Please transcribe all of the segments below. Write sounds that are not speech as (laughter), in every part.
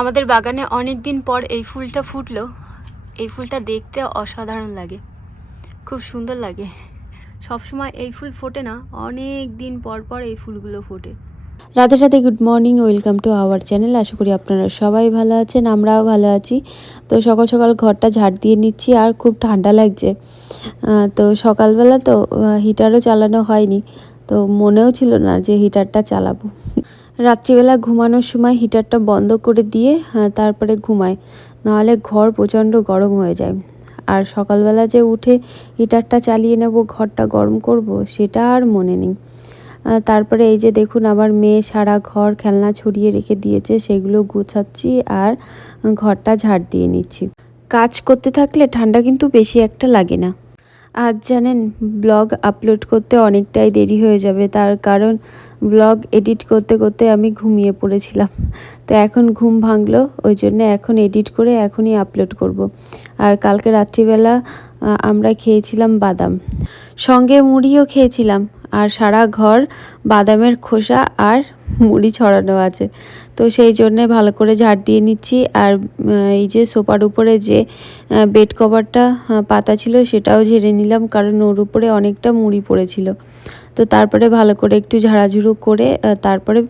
আমাদের বাগানে অনেক দিন পর এই ফুলটা ফুটলো। এই ফুলটা দেখতে অসাধারণ লাগে। খুব সুন্দর লাগে। সবসময় এই ফুল ফোটে না অনেক দিন পর পর এই ফুলগুলো ফোটে। Radhe Radhe good morning welcome to our channel আশা করি আপনারা সবাই ভালো আছেন, আমরাও ভালো আছি। তো সকাল সকাল ঘরটা ঝাড় দিয়ে নিচ্ছি, আর খুব ঠান্ডা লাগছে। তো সকালবেলা তো হিটারও চালানো হয়নি। তো মনেও ছিল না যে হিটারটা চালাবো। রাত্রিবেলা ঘুমানোর সময় হিটারটা বন্ধ করে দিয়ে আহ, তারপরে ঘুমাই। নাহলে ঘর প্রচণ্ড গরম হয়ে যায়। আর সকালবেলা যে উঠে হিটারটা চালিয়ে নেব ঘরটা গরম করব সেটা আর মনে নেই। তারপরে এই যে দেখুন আমার মেয়ে সারা ঘর খেলনা ছড়িয়ে রেখে দিয়েছে সেগুলো গুছাচ্ছি আর ঘরটা ঝাড় দিয়ে নিচ্ছি। কাজ করতে থাকলে ঠান্ডা কিন্তু বেশি একটা লাগে না। আজ জানেন, ব্লগ আপলোড করতে অনেকটাই দেরি হয়ে যাবে। তার কারণ, ব্লগ এডিট করতে করতে আমি ঘুমিয়ে পড়েছিলাম। তো এখন ঘুম ভাঙলো, ওই জন্য এখন এডিট করে এখনই আপলোড করব। আর কালকে রাত্রিবেলা আমরা খেয়েছিলাম বাদাম। সঙ্গে মুড়িও খেয়েছিলাম। আর সারা ঘর বাদামের খোসা আর মুড়ি ছড়ানো আছে। তো সেই জন্যে ভালো করে ঝাড় দিয়ে নিচ্ছি। আর এই যে সোফার উপরে যে বেড কভারটা পাতা ছিল সেটাও ঝেড়ে নিলাম কারণ ওর উপরে অনেকটা মুড়ি পড়েছিল। তো তারপরে ভালো করে একটু ঝাড়াঝুড়ো করে তারপরে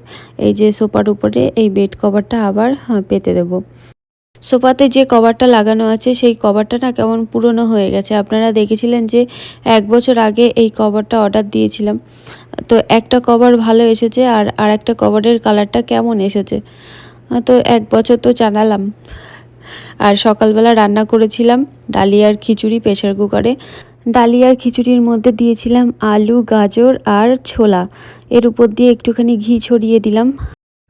এই যে সোফার উপরে এই বেড কভারটা আবার পেতে দেবো। সোফাতে যে কভারটা লাগানো আছে, সেই কভারটা না কেমন পুরনো হয়ে গেছে। আপনারা দেখেছিলেন যে এক বছর আগে এই কভারটা অর্ডার দিয়েছিলাম। তো একটা কভার ভালো এসেছে আর আর একটা কভারের কালারটা কেমন এসেছে? তো এক বছর তো জানালাম। আর সকালবেলা রান্না করেছিলাম ডালিয়ার খিচুড়ি প্রেশার কুকারে। ডালিয়ার খিচুড়ির মধ্যে দিয়েছিলাম আলু, গাজর আর ছোলা। এর উপর দিয়ে একটুখানি ঘি ছড়িয়ে দিলাম।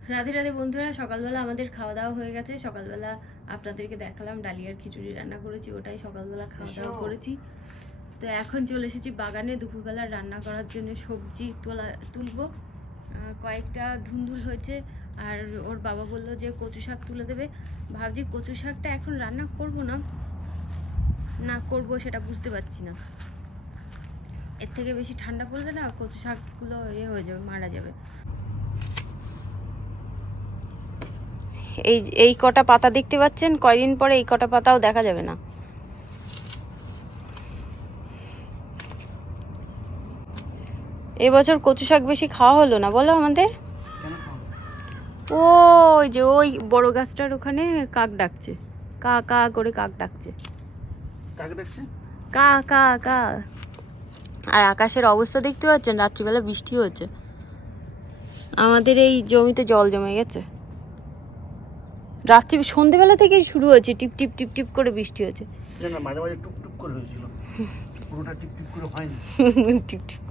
রাধে রাধে বন্ধুরা, সকালবেলা আমাদের খাওয়া দাওয়া হয়ে গেছে। সকালবেলা আপনাদেরকে দেখালাম ডালিয়ার খিচুড়ি রান্না করেছি ওটাই সকালবেলা খাওয়া দাওয়া করেছি। তো এখন চলে এসেছি বাগানে দুপুরবেলা রান্না করার জন্য সবজি তোলা তুলবো। কয়েকটা ধুন্দুল হয়েছে আর ওর বাবা বলল যে কচু শাক তুলে দেবে। ভাবছি কচু শাকটা এখন রান্না করব না না করব সেটা বুঝতে পারছি না। এর থেকে বেশি ঠান্ডা পড়লে না কচু শাকগুলো ইয়ে হয়ে যাবে মারা যাবে। এই এই কটা পাতা দেখতে পাচ্ছেন কয়দিন পরে এই কটা পাতাও দেখা যাবে না। এবছর কচু শাক বেশি খাওয়া হলো না বলো আমাদের? ওই যে ওই বড় গাছটার ওখানে কাক ডাকছে। কা কা করে কাক ডাকছে। কাকে দেখছে কা কা কা। আর আকাশের অবস্থা দেখতে পাচ্ছেন? রাত্রিবেলা বৃষ্টি হচ্ছে আমাদের এই জমিতে জল জমে গেছে। রাত্রি সন্ধেবেলা থেকেই শুরু হয়েছে টিপ টিপ টিপ টিপ করে বৃষ্টি হচ্ছে যে না মাঝে মাঝে টুক টুক করে হয়েছিল। পুরোটা টিপ টিপ করে হয়নি। (laughs) টিপ টিপ।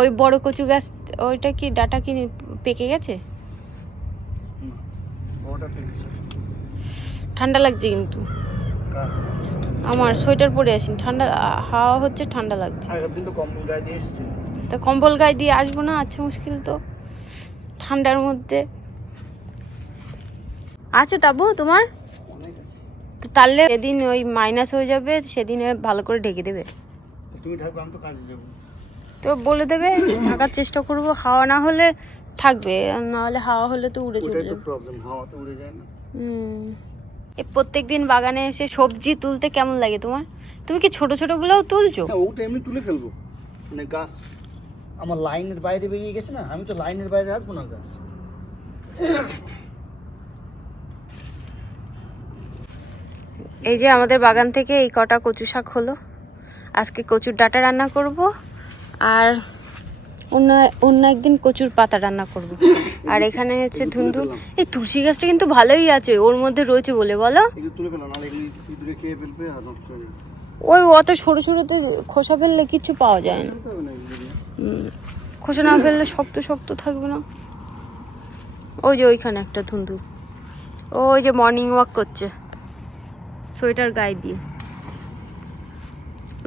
ওই বড় কচু গাছ ওইটা কি ডাটা কি পেকে গেছে? ঠান্ডা লাগছে কিন্তু। আমার সোয়েটার পরে আসিন ঠান্ডা হাওয়া হচ্ছে ঠান্ডা লাগছে। তো কম্বল গায়ে দিয়ে কম্বল গায়ে দিয়ে আসব না আছে মুশকিল তো। ঠান্ডার মধ্যে আছে তাবু তোমার? তাহলে সেদিন ওই মাইনাস হয়ে যাবে সেদিন ভালো করে ঢেকে দেবে। তো বলে দেবে থাকার চেষ্টা করব হাওয়া না হলে থাকবে না হলে হাওয়া হলে তো উড়ে চলে যাবে। প্রত্যেক দিন বাগানে এসে সবজি তুলতে কেমন লাগে তোমার? তুমি কি ছোট ছোট গুলোও তুলছো ওটা এমনি তুলে ফেলব। মানে গাছ আমার লাইনের বাইরে বেরিয়ে গেছে না আমি তো লাইনের বাইরে রাখব না গাছ। এই যে আমাদের বাগান থেকে এই কটা কচু শাক হলো। আজকে কচুর ডাটা রান্না করব আর অন্য অন্য একদিন কচুর পাতা রান্না করব। আর এখানে হচ্ছে ধুন্দুল এই তুলসী গাছটা কিন্তু ভালোই আছে ওর মধ্যে রয়েছে বলে বলো। ওই অত সরু সরুতে খোসা ফেললে কিছু পাওয়া যায় না। খোসা না ফেললে শক্ত শক্ত থাকবে না। ওই যে ওইখানে একটা ধুন্দুল ওই যে মর্নিং ওয়াক করছে। সোয়েটার গায়ে দিয়ে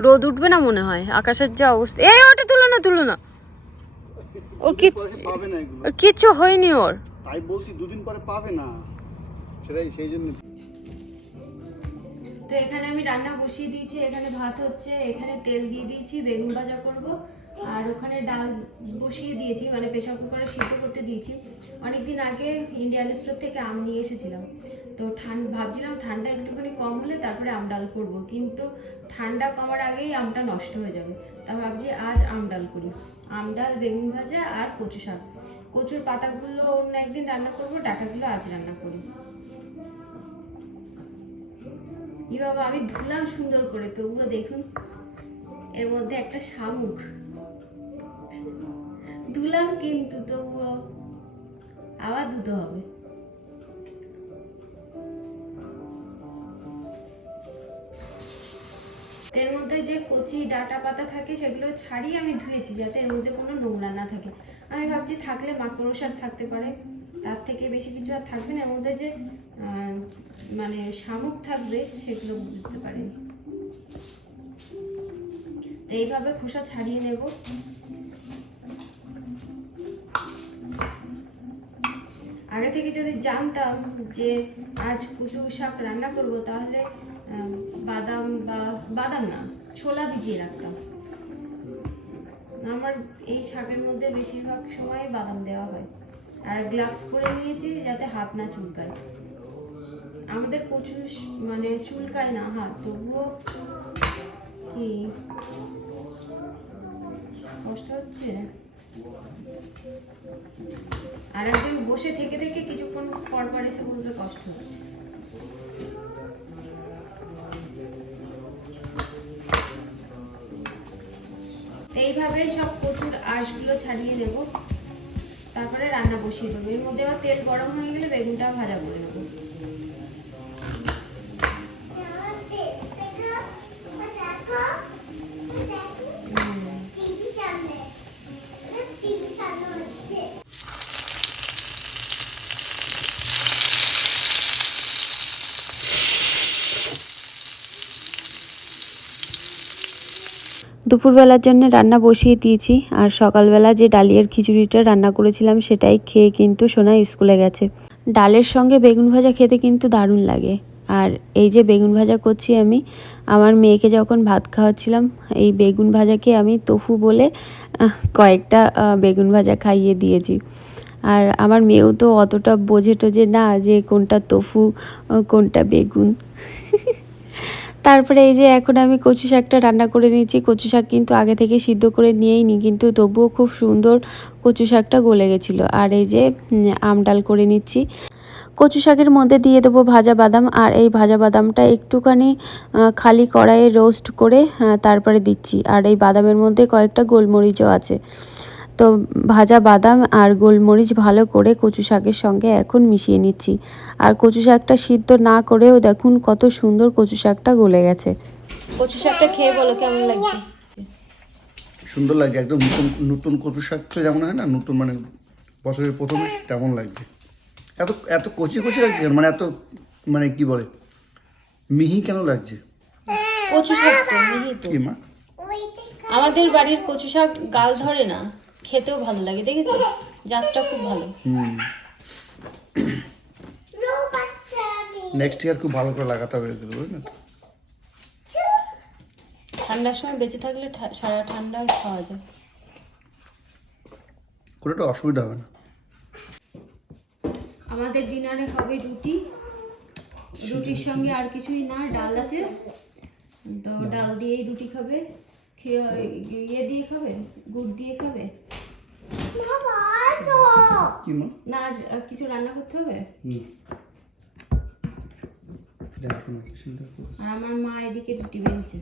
রোদ উঠবে না মনে হয়? আকাশের যা অবস্থা এই ওটা তুলো না তুলো না। ওর কিচ্ছু পাবে না এগুলো। ওর কিচ্ছু হয়নি ওর। তাই বলছি দুদিন পরে পাবে না। সেটাই সেই জন্য। তো এখানে আমি রান্না বসিয়ে দিয়েছি এখানে ভাত হচ্ছে এখানে তেল দিয়ে দিয়েছি বেগুন ভাজা করব আর ওখানে ডাল বসিয়ে দিয়েছি মানে প্রেশার কুকারে সিদ্ধ করতে দিয়েছি। অনেকদিন আগে ইন্ডিয়ান স্টোর থেকে আম নিয়ে এসেছিলাম। তো ঠান্ডা ভাবছিলাম ঠান্ডা একটুখানি কম হলে তারপরে আম ডাল করব, কিন্তু ঠান্ডা কমার আগেই আমটা নষ্ট হয়ে যাবে। তা ভাবছি আজ আম ডাল করি। আম ডাল, বেগুন ভাজা আর কচু শাক। কচুর পাতাগুলো অন্য একদিন রান্না করব, ডাটাগুলো আজ রান্না করি। ই বাবা, আমি ধুলাম সুন্দর করে, তবুও দেখুন, এর মধ্যে একটা শামুক। ধুলাম কিন্তু তবুও, আবার ধুতে হবে। যে কচি ডাটা পাতা থাকে সেগুলো ছাড়িয়ে আমি ধুয়েছি যাতে এর মধ্যে কোনো নোংরা না থাকে। আমি ভাবছি থাকলে মাকড়সার থাকতে পারে। তার থেকে বেশি কিছু আর থাকবে না, এর মধ্যে যে মানে শামুক থাকবে সেগুলো বুঝতে পারিনি। এইভাবে খোসা ছাড়িয়ে নেব। আগে থেকে যদি জানতাম যে আজ কুচু শাক রান্না করব, তাহলে বাদাম বা বাদাম না। ছোলা ভিজিয়ে রাখতাম। আমার এই শাকের মধ্যে বেশিরভাগ সময় বাদাম দেওয়া হয়। আর গ্লাভস পরে নিয়েছি যাতে হাত না চুলকায়। আমাদের প্রচুর মানে চুলকায় না হাত, তবুও কি কষ্ট হচ্ছে? আর একজন বসে থেকে থেকে কিছুক্ষণ পর পর এসে বলতে কষ্ট হচ্ছে। এইভাবে সব কচুর আঁশগুলো ছাড়িয়ে দেবো। তারপরে রান্না বসিয়ে দেবো। এর মধ্যে আবার তেল গরম হয়ে গেলে বেগুনটা ভাজা করে নেব। দুপুরবেলার জন্য রান্না বসিয়ে দিয়েছি আর সকালবেলা যে ডালিয়ার খিচুড়িটা রান্না করেছিলাম সেটাই খেয়ে কিন্তু সোনা স্কুলে গেছে। ডালের সঙ্গে বেগুন ভাজা খেতে কিন্তু দারুণ লাগে। আর এই যে বেগুন ভাজা করছি আমি, আমার মেয়েকে যখন ভাত খাওয়াচ্ছিলাম, এই বেগুন ভাজাকে আমি তফু বলে কয়েকটা বেগুন ভাজা খাইয়ে দিয়েছি। আর আমার মেয়েও তো অতটা বোঝে টোঝে না যে কোনটা তফু, কোনটা বেগুন। তারপরে এই যে এখন আমি কচু শাকটা রান্না করে নিয়েছি। কচু শাক কিন্তু আগে থেকে সিদ্ধ করে নিয়েই নি কিন্তু তবুও খুব সুন্দর কচু শাকটা গলে গেছিল। আর এই যে উম, আম ডাল করে নিচ্ছি। কচু শাকের মধ্যে দিয়ে দেবো ভাজা বাদাম আর এই ভাজা বাদামটা একটুখানি খালি কড়াইয়ে রোস্ট করে তারপরে দিচ্ছি। আর এই বাদামের মধ্যে কয়েকটা গোলমরিচও আছে। তো ভাজা বাদাম আর গোলমরিচ ভালো করে কচু শাকের সঙ্গে এখন মিশিয়ে নিচ্ছি। আর কচু শাকটা সিদ্ধ না করেও দেখুন কত সুন্দর কচু শাকটা গলে গেছে। কচু শাকটা খেয়ে বলো কেমন লাগছে? সুন্দর লাগে একদম নতুন নতুন কচু শাক তো যেমন হয় না নতুন মানে বছরের প্রথমে তেমন লাগছে। এত এত কচি কচি লাগছে মানে এত মানে কি বলে মিহি কেন লাগছে? কচু শাক তো মিহি তো। আমাদের বাড়ির কচু শাক গাল ধরে না। খেতেও ভালো লাগে দেখেছ? জাতটা খুব ভালো। হুম। নেক্সট ইয়ার খুব ভালো করে লাগাতে হবে এগুলো বুঝলেন ঠান্ডার সময় বেঁচে থাকলে ঠা- সারা ঠান্ডা খাওয়া যায়। কোনো একটা অসুবিধা হবে না। আমাদের ডিনারে হবে রুটি। রুটির সঙ্গে আর কিছুই না ডাল আছে। তো ডাল দিয়েই রুটি খাবে খেয়ে ইয়ে দিয়ে খাবে গুড় দিয়ে খাবে। কি মা? না কিছু রান্না করতে হবে? কি সুন্দর আর আমার মা এদিকে রুটি বেলছে।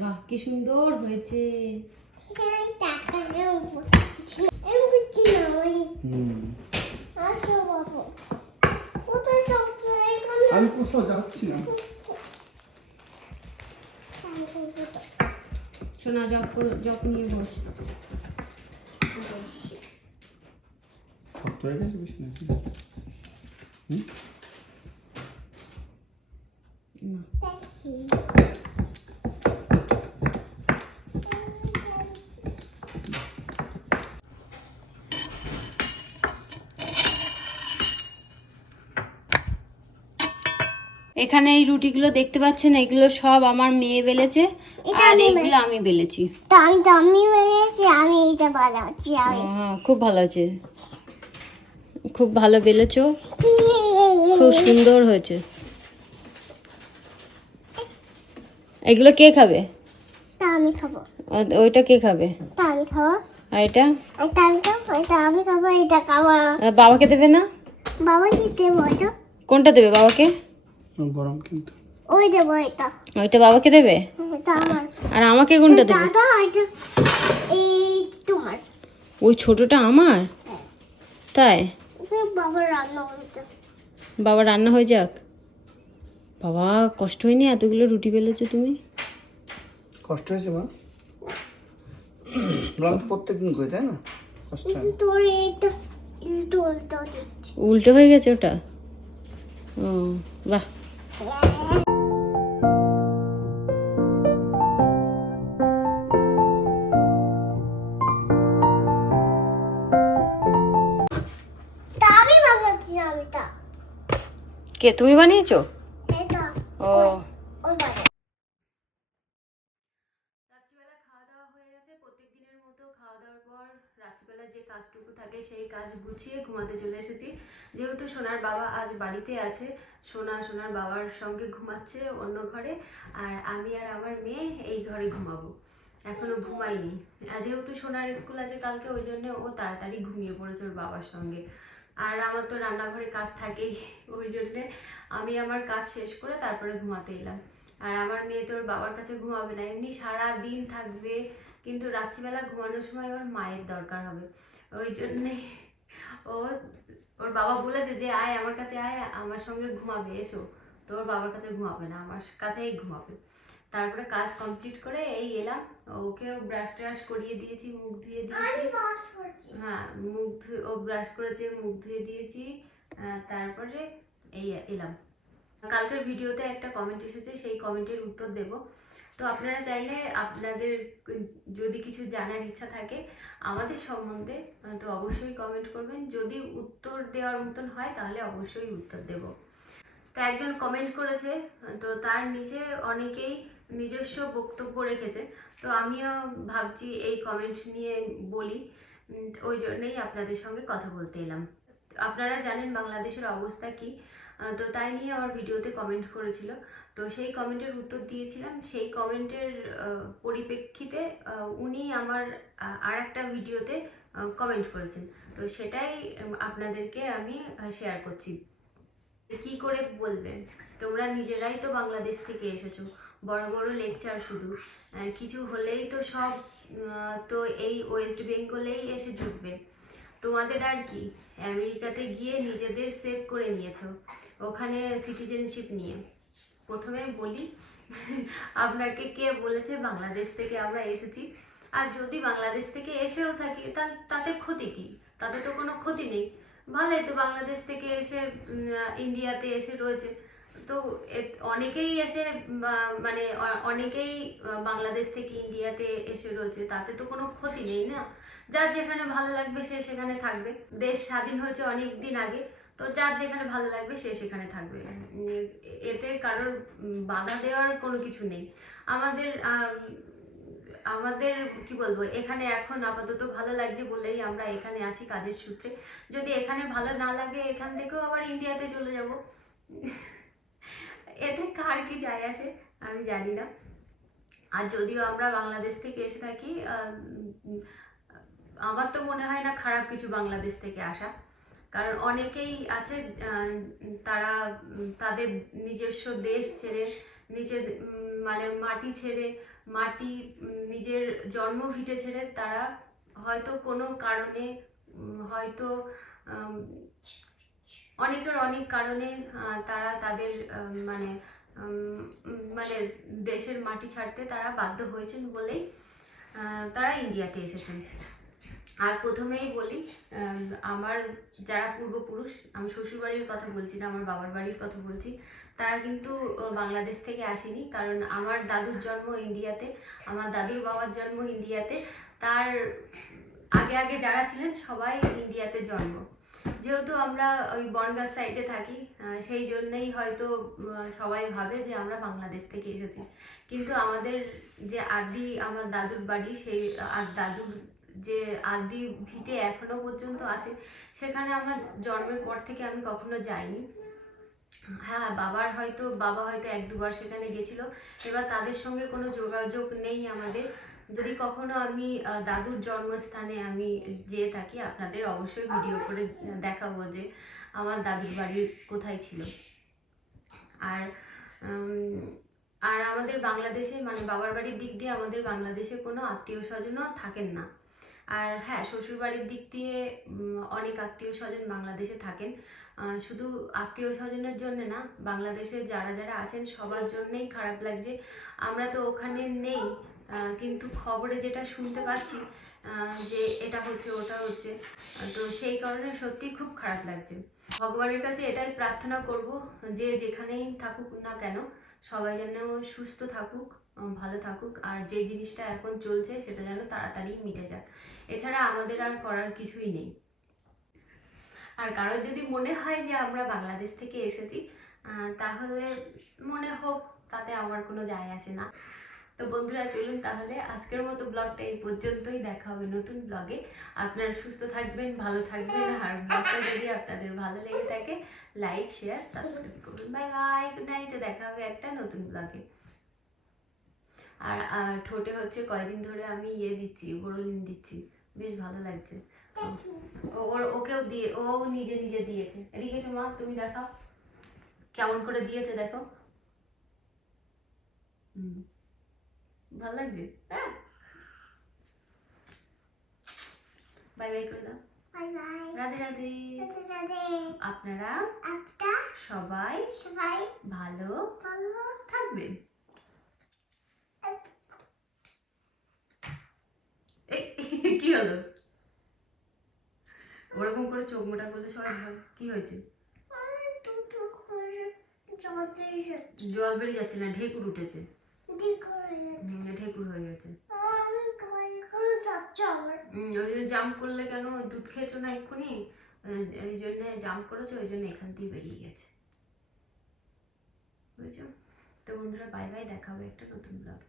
বাহ কি সুন্দর হয়েছে। আমি কোথাও যাচ্ছি না। সোনা জব জব নিয়ে বস। হয়ে গেছে বেশি নাকি এখানে এই রুটিগুলো দেখতে পাচ্ছেন এগুলো সব আমার মেয়ে বেলেছে আর এইগুলো আমি বেলেছি। আমি বানাচ্ছি হ্যাঁ খুব ভালো আছে। খুব ভালো বেলেছো। খুব সুন্দর হয়েছে। এগুলো কে খাবে? আমি খাব। ওইটা কে খাবে? তা আমি খাব। আর এটা? আমি খাব এটা খাব। বাবাকে দেবে না? দেবো কোনটা দেবে বাবাকে? গরম কিন্তু। ওই দেবো এটা। ওইটা বাবাকে দেবে? আর আমাকে কোনটা দেবে? দাদা এই তোমার। ওই ছোটটা আমার? তাই? রান্না বাবা রান্না হয়ে যাক? বাবা কষ্ট হয়নি? এতগুলো রুটি বেলেছো তুমি? কষ্ট হয়েছে মা। (clears throat) প্রত্যেকদিন করে তাই না? কষ্ট না। তোর এটা উল্টো উল্টো উল্টো হয়ে গেছে ওটা? ও বাহ। কে তুমি বানিয়েছো? ও। ওই বাবা রাত্রিবেলা খাওয়া দাওয়া হয়ে গেছে। প্রত্যেক দিনের মতো খাওয়া দাওয়ার পর রাত্রিবেলা যে কাজটুকু থাকে সেই কাজ গুছিয়ে ঘুমাতে চলে এসেছি। যেহেতু সোনার বাবা আজ বাড়িতে আছে সোনা সোনার বাবার সঙ্গে ঘুমাচ্ছে অন্য ঘরে। আর আমি আর আমার মেয়ে এই ঘরে ঘুমাবো। এখনও ঘুমাইনি। আর যেহেতু সোনার স্কুল আছে কালকে ওই জন্য ও তাড়াতাড়ি ঘুমিয়ে পড়েছে ওর বাবার সঙ্গে। আর আমার তো রান্নাঘরে কাজ থাকেই, ওই জন্যে আমি আমার কাজ শেষ করে তারপরে ঘুমাতে এলাম। আর আমার মেয়ে তো ওর বাবার কাছে ঘুমাবে না, এমনি সারা দিন থাকবে, কিন্তু রাত্রিবেলা ঘুমানোর সময় ওর মায়ের দরকার হবে। ওই জন্যে ও, ওর বাবা বলেছে যে, আয় আমার কাছে আয়, আমার সঙ্গে ঘুমাবে, এসো। তো ওর বাবার কাছে ঘুমাবে না, আমার কাছেই ঘুমাবে। তারপরে কাজ কমপ্লিট করে এই এলাম ওকে ব্রাশ ট্রাশ করিয়ে দিয়েছি, মুখ ধুয়ে দিয়েছি। করছি? হ্যাঁ মুখ ধুয়ে, ও ব্রাশ করেছে, মুখ ধুয়ে দিয়েছি তারপরে এই এলাম। কালকের ভিডিওতে একটা কমেন্ট এসেছে, সেই কমেন্টের উত্তর দেব। তো আপনারা চাইলে আপনাদের যদি কিছু জানার ইচ্ছা থাকে আমাদের সম্বন্ধে তো অবশ্যই কমেন্ট করবেন। যদি উত্তর দেওয়ার মতন হয়, তাহলে অবশ্যই উত্তর দেব। তো একজন কমেন্ট করেছে, তো তার নিচে অনেকেই নিজস্ব বক্তব্য রেখেছে। তো আমিও ভাবছি এই কমেন্ট নিয়ে বলি। ওই জন্যই আপনাদের সঙ্গে কথা বলতে এলাম। আপনারা জানেন বাংলাদেশের অবস্থা কি? তো তাই নিয়ে আমার ভিডিওতে কমেন্ট করেছিল। তো সেই কমেন্টের উত্তর দিয়েছিলাম। সেই কমেন্টের পরিপ্রেক্ষিতে উনি আমার আর একটা ভিডিওতে কমেন্ট করেছেন। তো সেটাই আপনাদেরকে আমি শেয়ার করছি। কি করে বলবেন? তোমরা নিজেরাই তো বাংলাদেশ থেকে এসেছ। বড় বড় লেকচার শুধু। কিছু হলেই তো সব তো এই ওয়েস্ট বেঙ্গলেই এসে জুটবে তোমাদের আর কি, আমেরিকাতে গিয়ে নিজেদের সেভ করে নিয়েছো, ওখানে সিটিজেনশিপ নিয়ে। প্রথমে বলি, আপনাকে কে বলেছে বাংলাদেশ থেকে আমরা এসেছি? আর যদি বাংলাদেশ থেকে এসেও থাকি তা তাতে ক্ষতি কী? তাতে তো কোনো ক্ষতি নেই। ভালোই তো বাংলাদেশ থেকে এসে ইন্ডিয়াতে এসে রয়েছে। তো অনেকেই এসে মানে অনেকেই বাংলাদেশ থেকে ইন্ডিয়াতে এসে রয়েছে, তাতে তো কোনো ক্ষতি নেই না? যার যেখানে ভালো লাগবে সে সেখানে থাকবে। দেশ স্বাধীন হয়েছে অনেক দিন আগে, তো যার যেখানে ভালো লাগবে সে সেখানে থাকবে। এতে কারোর বাধা দেওয়ার কোনো কিছু নেই। আমাদের আমাদের, কি বলব, এখানে এখন আপাতত ভালো লাগছে বলেই আমরা এখানে আছি কাজের সূত্রে। যদি এখানে ভালো না লাগে, এখান থেকেও আবার ইন্ডিয়াতে চলে যাব। এতে কার কি যায় আসে আমি জানি না। আর যদিও আমরা বাংলাদেশ থেকে এসে থাকি আমার তো মনে হয় না খারাপ কিছু বাংলাদেশ থেকে আসা। কারণ অনেকেই আছে তারা তাদের নিজস্ব দেশ ছেড়ে, নিজের মানে মাটি ছেড়ে, মাটি নিজের জন্মভিটে ছেড়ে তারা হয়তো কোনো কারণে হয়তো অনেকের অনেক কারণে তারা তাদের মানে মানে দেশের মাটি ছাড়তে তারা বাধ্য হয়েছেন বলেই তারা ইন্ডিয়াতে এসেছেন। আর প্রথমেই বলি আমার যারা পূর্বপুরুষ, আমি শ্বশুরবাড়ির কথা বলছি না, আমার বাবার বাড়ির কথা বলছি, তারা কিন্তু বাংলাদেশ থেকে আসেনি। কারণ আমার দাদুর জন্ম ইন্ডিয়াতে, আমার দাদুর বাবার জন্ম ইন্ডিয়াতে। তার আগে আগে যারা ছিলেন, সবাই ইন্ডিয়াতে জন্ম। যেহেতু আমরা ওই বনগাঁ সাইডে থাকি সেই জন্যই হয়তো সবাই ভাবে যে আমরা বাংলাদেশ থেকে এসেছি। কিন্তু আমাদের যে আদি, আমার দাদুর বাড়ি, সেই আর দাদুর যে আদি ভিটে এখনও পর্যন্ত আছে, সেখানে আমার জন্মের পর থেকে আমি কখনো যাইনি। হ্যাঁ বাবার হয়তো, বাবা হয়তো এক দুবার সেখানে গেছিল। এবার তাদের সঙ্গে কোনো যোগাযোগ নেই আমাদের। যদি কখনো আমি দাদুর জন্মস্থানে আমি যেয়ে থাকি, আপনাদের অবশ্যই ভিডিও করে দেখাবো যে আমার দাদুর বাড়ি কোথায় ছিল। আর আর আমাদের বাংলাদেশে মানে বাবার বাড়ির দিক দিয়ে আমাদের বাংলাদেশে কোনো আত্মীয় স্বজনও থাকেন না। আর হ্যাঁ শ্বশুর বাড়ির দিক দিয়ে অনেক আত্মীয় স্বজন বাংলাদেশে থাকেন। শুধু আত্মীয় স্বজনের জন্য না বাংলাদেশে যারা যারা আছেন, সবার জন্যেই খারাপ লাগছে। আমরা তো ওখানে নেই কিন্তু খবরে যেটা শুনতে পাচ্ছি যে এটা হচ্ছে, ওটা হচ্ছে, তো সেই কারণে সত্যি খুব খারাপ লাগছে। ভগবানের কাছে এটাই প্রার্থনা করব যে যেখানেই থাকুক না কেন, সবাই যেন সুস্থ থাকুক ভালো থাকুক, আর যে জিনিসটা এখন চলছে সেটা যেন তাড়াতাড়ি মিটে যাক। এছাড়া আমাদের আর করার কিছুই নেই। আর কারোর যদি মনে হয় যে আমরা বাংলাদেশ থেকে এসেছি তাহলে মনে হোক, তাতে আমার কোনো যায় আসে না। তো বন্ধুরা, চলুন তাহলে আজকের মতো ব্লগটা এই পর্যন্তই। দেখা হবে নতুন ব্লগে আপনারা সুস্থ থাকবেন, ভালো থাকবেন, আর ব্লগটা যদি আপনাদের ভালো লেগে থাকে লাইক শেয়ার সাবস্ক্রাইব করুন। বাই বাই গুড নাইটে দেখা হবে একটা নতুন ব্লগে আর আর ঠোঁটে হচ্ছে কয়দিন ধরে আমি ইয়ে দিচ্ছি, বোরোলিন দিচ্ছি। বেশ ভালো লাগছে। ওর, ওকেও দিয়ে, ও নিজে নিজে দিয়েছে। এদিকে মা, তুমি দেখাও। কেমন করে দিয়েছে, দেখো। হুম। ভালো লাগছে? হ্যাঁ? বাই বাই করে দাও। Bye bye Radhe Radhe. আপনারা সবাই সবাই ভালো ভালো থাকবেন। কি হলো? ওরকম করে চোখ মোটা করলে সবাই ভাবে কি হয়েছে? জল পেয়ে যাচ্ছি। জল বেরিয়ে যাচ্ছে না ঢেকুর উঠেছে। ঠিক করে যাচ্ছি হুম, ঢেকুর হয়ে গেছে। ওই জন্য জাম্প করলে কেন? দুধ খেয়েছো না এক্ষুনি? ওই এই জন্য জাম্প করেছ ওই জন্য এখান দিয়ে বেরিয়ে গেছে। বুঝছ? তো বন্ধুরা বাই বাই দেখা হবে একটা নতুন ব্লগ